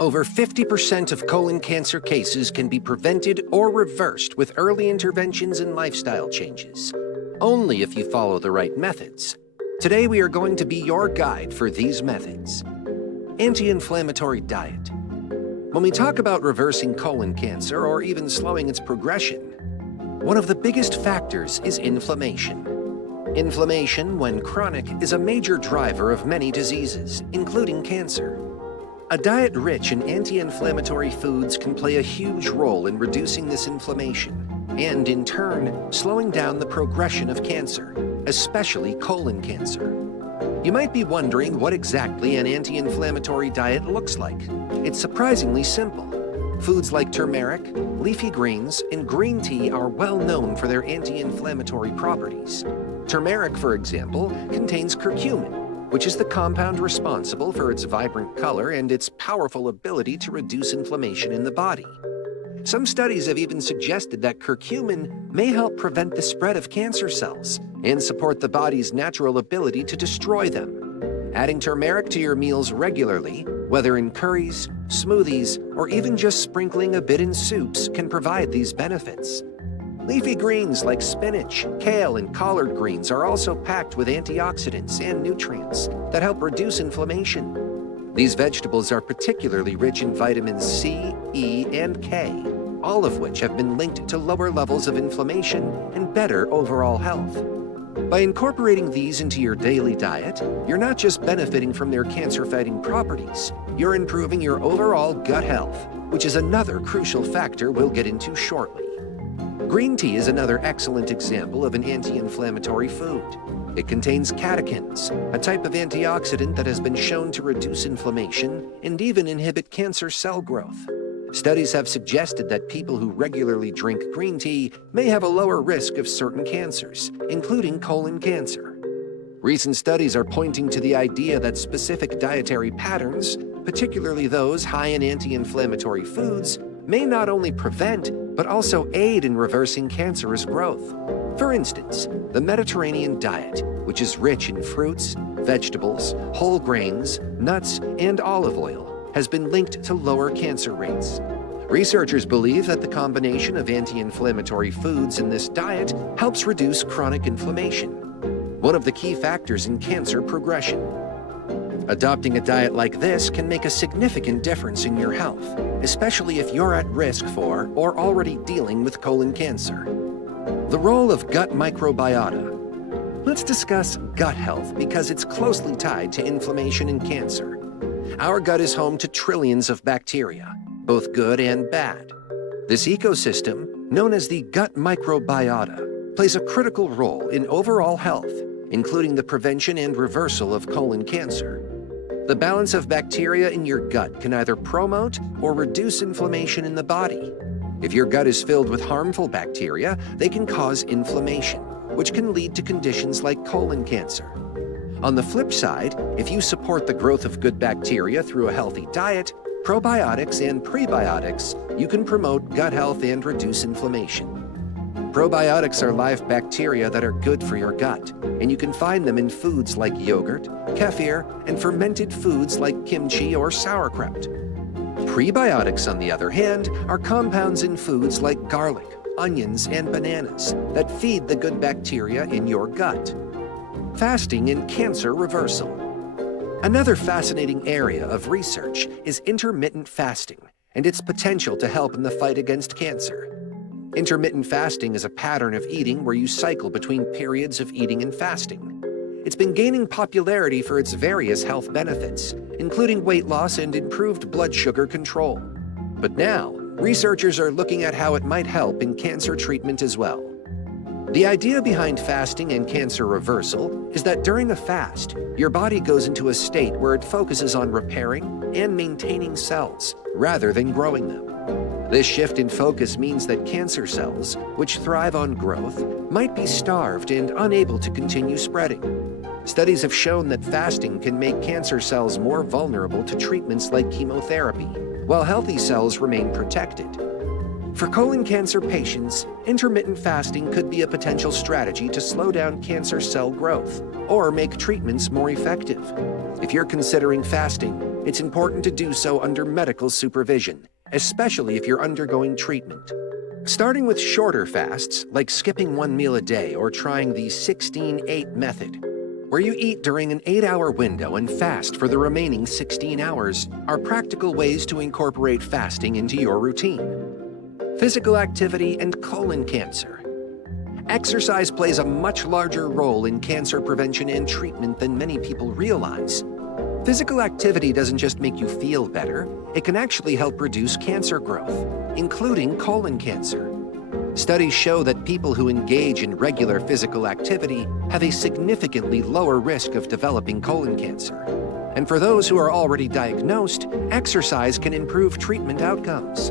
Over 50% of colon cancer cases can be prevented or reversed with early interventions and lifestyle changes, only if you follow the right methods. Today we are going to be your guide for these methods. Anti-inflammatory diet. When we talk about reversing colon cancer or even slowing its progression, one of the biggest factors is inflammation. Inflammation, when chronic, is a major driver of many diseases, including cancer. A diet rich in anti-inflammatory foods can play a huge role in reducing this inflammation and, in turn, slowing down the progression of cancer, especially colon cancer. You might be wondering what exactly an anti-inflammatory diet looks like. It's surprisingly simple. Foods like turmeric, leafy greens, and green tea are well known for their anti-inflammatory properties. Turmeric, for example, contains curcumin, which is the compound responsible for its vibrant color and its powerful ability to reduce inflammation in the body. Some studies have even suggested that curcumin may help prevent the spread of cancer cells and support the body's natural ability to destroy them. Adding turmeric to your meals regularly, whether in curries, smoothies, or even just sprinkling a bit in soups, can provide these benefits. Leafy greens like spinach, kale, and collard greens are also packed with antioxidants and nutrients that help reduce inflammation. These vegetables are particularly rich in vitamins C, E, and K, all of which have been linked to lower levels of inflammation and better overall health. By incorporating these into your daily diet, you're not just benefiting from their cancer-fighting properties, you're improving your overall gut health, which is another crucial factor we'll get into shortly. Green tea is another excellent example of an anti-inflammatory food. It contains catechins, a type of antioxidant that has been shown to reduce inflammation and even inhibit cancer cell growth. Studies have suggested that people who regularly drink green tea may have a lower risk of certain cancers, including colon cancer. Recent studies are pointing to the idea that specific dietary patterns, particularly those high in anti-inflammatory foods, may not only prevent, but also aid in reversing cancerous growth. For instance, the Mediterranean diet, which is rich in fruits, vegetables, whole grains, nuts, and olive oil, has been linked to lower cancer rates. Researchers believe that the combination of anti-inflammatory foods in this diet helps reduce chronic inflammation, one of the key factors in cancer progression. Adopting a diet like this can make a significant difference in your health, especially if you're at risk for or already dealing with colon cancer. The role of gut microbiota. Let's discuss gut health because it's closely tied to inflammation and cancer. Our gut is home to trillions of bacteria, both good and bad. This ecosystem, known as the gut microbiota, plays a critical role in overall health, including the prevention and reversal of colon cancer. The balance of bacteria in your gut can either promote or reduce inflammation in the body. If your gut is filled with harmful bacteria, they can cause inflammation, which can lead to conditions like colon cancer. On the flip side, if you support the growth of good bacteria through a healthy diet, probiotics and prebiotics, you can promote gut health and reduce inflammation. Probiotics are live bacteria that are good for your gut, and you can find them in foods like yogurt, kefir, and fermented foods like kimchi or sauerkraut. Prebiotics, on the other hand, are compounds in foods like garlic, onions, and bananas that feed the good bacteria in your gut. Fasting and cancer reversal. Another fascinating area of research is intermittent fasting and its potential to help in the fight against cancer. Intermittent fasting is a pattern of eating where you cycle between periods of eating and fasting. It's been gaining popularity for its various health benefits, including weight loss and improved blood sugar control. But now, researchers are looking at how it might help in cancer treatment as well. The idea behind fasting and cancer reversal is that during a fast, your body goes into a state where it focuses on repairing and maintaining cells rather than growing them. This shift in focus means that cancer cells, which thrive on growth, might be starved and unable to continue spreading. Studies have shown that fasting can make cancer cells more vulnerable to treatments like chemotherapy, while healthy cells remain protected. For colon cancer patients, intermittent fasting could be a potential strategy to slow down cancer cell growth or make treatments more effective. If you're considering fasting, it's important to do so under medical supervision, especially if you're undergoing treatment. Starting with shorter fasts, like skipping one meal a day or trying the 16-8 method, where you eat during an 8-hour window and fast for the remaining 16 hours, are practical ways to incorporate fasting into your routine. Physical activity and colon cancer. Exercise plays a much larger role in cancer prevention and treatment than many people realize. Physical activity doesn't just make you feel better, it can actually help reduce cancer growth, including colon cancer. Studies show that people who engage in regular physical activity have a significantly lower risk of developing colon cancer. And for those who are already diagnosed, exercise can improve treatment outcomes.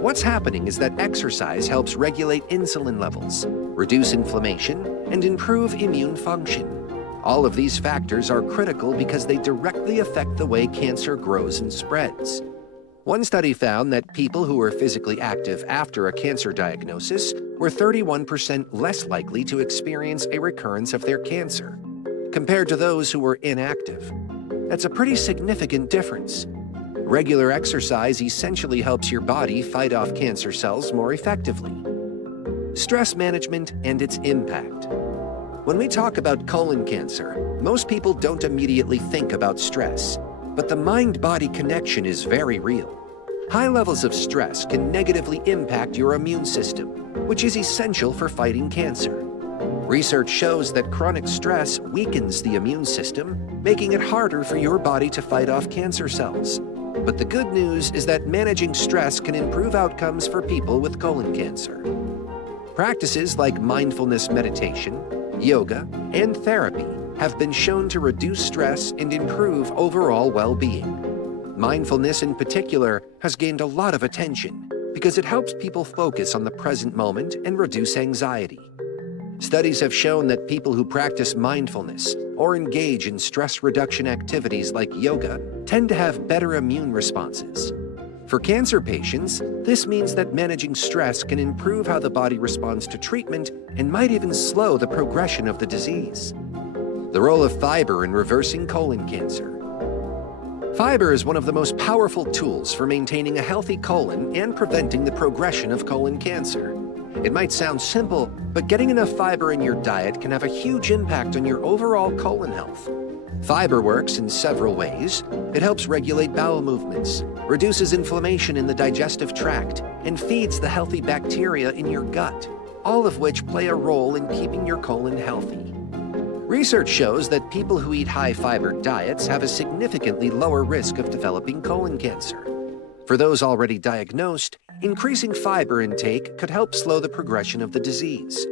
What's happening is that exercise helps regulate insulin levels, reduce inflammation, and improve immune function. All of these factors are critical because they directly affect the way cancer grows and spreads. One study found that people who were physically active after a cancer diagnosis were 31% less likely to experience a recurrence of their cancer, compared to those who were inactive. That's a pretty significant difference. Regular exercise essentially helps your body fight off cancer cells more effectively. Stress management and its impact. When we talk about colon cancer, most people don't immediately think about stress, but the mind-body connection is very real. High levels of stress can negatively impact your immune system, which is essential for fighting cancer. Research shows that chronic stress weakens the immune system, making it harder for your body to fight off cancer cells. But the good news is that managing stress can improve outcomes for people with colon cancer. Practices like mindfulness meditation, yoga, and therapy have been shown to reduce stress and improve overall well-being. Mindfulness in particular has gained a lot of attention because it helps people focus on the present moment and reduce anxiety. Studies have shown that people who practice mindfulness or engage in stress reduction activities like yoga tend to have better immune responses. For cancer patients, this means that managing stress can improve how the body responds to treatment and might even slow the progression of the disease. The role of fiber in reversing colon cancer. Fiber is one of the most powerful tools for maintaining a healthy colon and preventing the progression of colon cancer. It might sound simple, but getting enough fiber in your diet can have a huge impact on your overall colon health. Fiber works in several ways. It helps regulate bowel movements, reduces inflammation in the digestive tract, and feeds the healthy bacteria in your gut, all of which play a role in keeping your colon healthy. Research shows that people who eat high-fiber diets have a significantly lower risk of developing colon cancer. For those already diagnosed, increasing fiber intake could help slow the progression of the disease.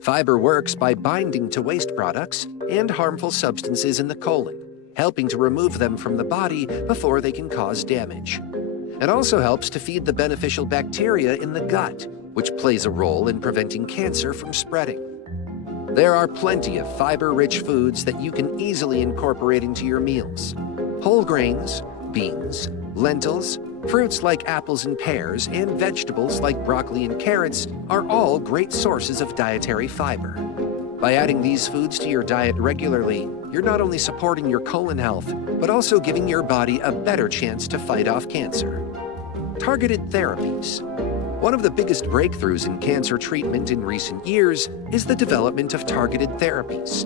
Fiber works by binding to waste products and harmful substances in the colon, helping to remove them from the body before they can cause damage. It also helps to feed the beneficial bacteria in the gut, which plays a role in preventing cancer from spreading. There are plenty of fiber-rich foods that you can easily incorporate into your meals. Whole grains, beans, lentils, fruits like apples and pears, and vegetables like broccoli and carrots are all great sources of dietary fiber. By adding these foods to your diet regularly, you're not only supporting your colon health, but also giving your body a better chance to fight off cancer. Targeted therapies. One of the biggest breakthroughs in cancer treatment in recent years is the development of targeted therapies.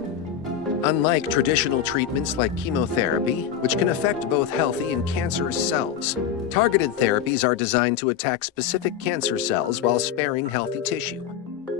Unlike traditional treatments like chemotherapy, which can affect both healthy and cancerous cells, targeted therapies are designed to attack specific cancer cells while sparing healthy tissue.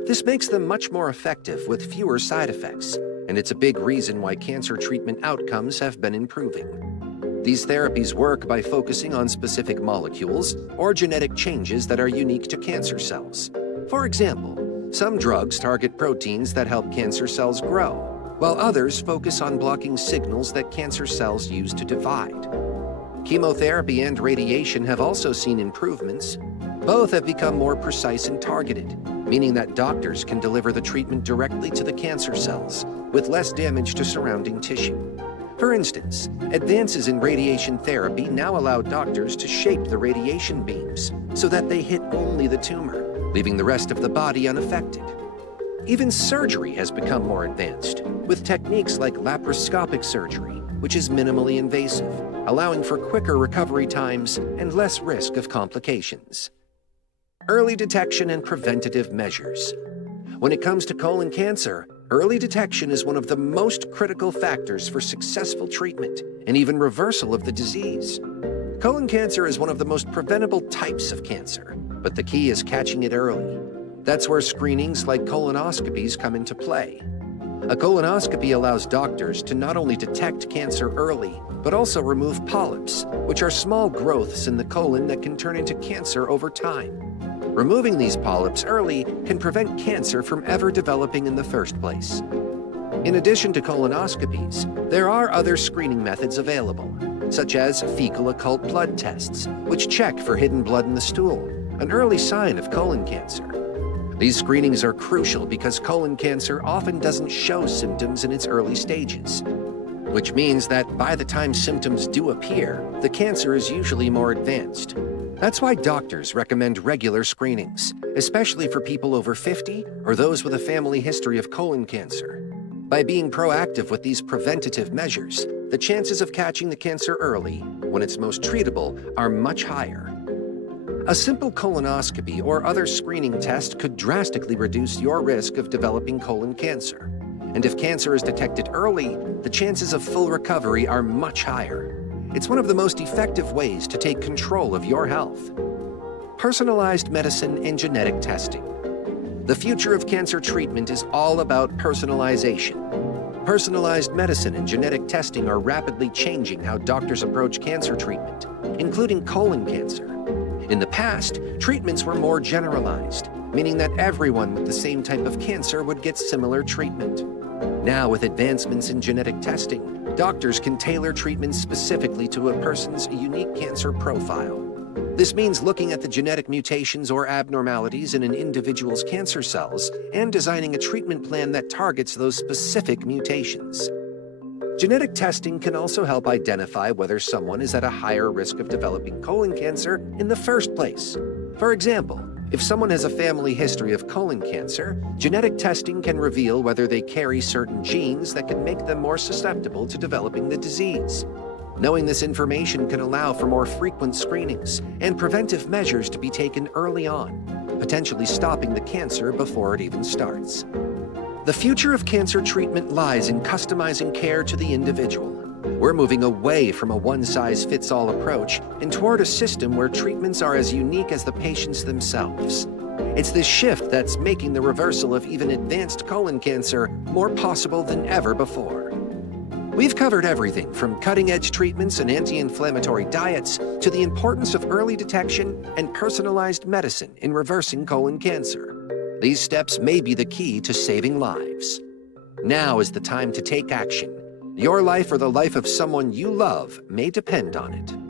This makes them much more effective with fewer side effects, and it's a big reason why cancer treatment outcomes have been improving. These therapies work by focusing on specific molecules or genetic changes that are unique to cancer cells. For example, some drugs target proteins that help cancer cells grow, while others focus on blocking signals that cancer cells use to divide. Chemotherapy and radiation have also seen improvements. Both have become more precise and targeted, meaning that doctors can deliver the treatment directly to the cancer cells with less damage to surrounding tissue. For instance, advances in radiation therapy now allow doctors to shape the radiation beams so that they hit only the tumor, leaving the rest of the body unaffected. Even surgery has become more advanced, with techniques like laparoscopic surgery, which is minimally invasive, allowing for quicker recovery times and less risk of complications. Early detection and preventative measures. When it comes to colon cancer, early detection is one of the most critical factors for successful treatment and even reversal of the disease. Colon cancer is one of the most preventable types of cancer, but the key is catching it early. That's where screenings like colonoscopies come into play. A colonoscopy allows doctors to not only detect cancer early, but also remove polyps, which are small growths in the colon that can turn into cancer over time. Removing these polyps early can prevent cancer from ever developing in the first place. In addition to colonoscopies, there are other screening methods available, such as fecal occult blood tests, which check for hidden blood in the stool, an early sign of colon cancer. These screenings are crucial because colon cancer often doesn't show symptoms in its early stages, which means that by the time symptoms do appear, the cancer is usually more advanced. That's why doctors recommend regular screenings, especially for people over 50 or those with a family history of colon cancer. By being proactive with these preventative measures, the chances of catching the cancer early, when it's most treatable, are much higher. A simple colonoscopy or other screening test could drastically reduce your risk of developing colon cancer. And if cancer is detected early, the chances of full recovery are much higher. It's one of the most effective ways to take control of your health. Personalized medicine and genetic testing. The future of cancer treatment is all about personalization. Personalized medicine and genetic testing are rapidly changing how doctors approach cancer treatment, including colon cancer. In the past, treatments were more generalized, meaning that everyone with the same type of cancer would get similar treatment. Now, with advancements in genetic testing, doctors can tailor treatments specifically to a person's unique cancer profile. This means looking at the genetic mutations or abnormalities in an individual's cancer cells and designing a treatment plan that targets those specific mutations. Genetic testing can also help identify whether someone is at a higher risk of developing colon cancer in the first place. For example, if someone has a family history of colon cancer, genetic testing can reveal whether they carry certain genes that can make them more susceptible to developing the disease. Knowing this information can allow for more frequent screenings and preventive measures to be taken early on, potentially stopping the cancer before it even starts. The future of cancer treatment lies in customizing care to the individual. We're moving away from a one-size-fits-all approach and toward a system where treatments are as unique as the patients themselves. It's this shift that's making the reversal of even advanced colon cancer more possible than ever before. We've covered everything from cutting-edge treatments and anti-inflammatory diets to the importance of early detection and personalized medicine in reversing colon cancer. These steps may be the key to saving lives. Now is the time to take action. Your life or the life of someone you love may depend on it.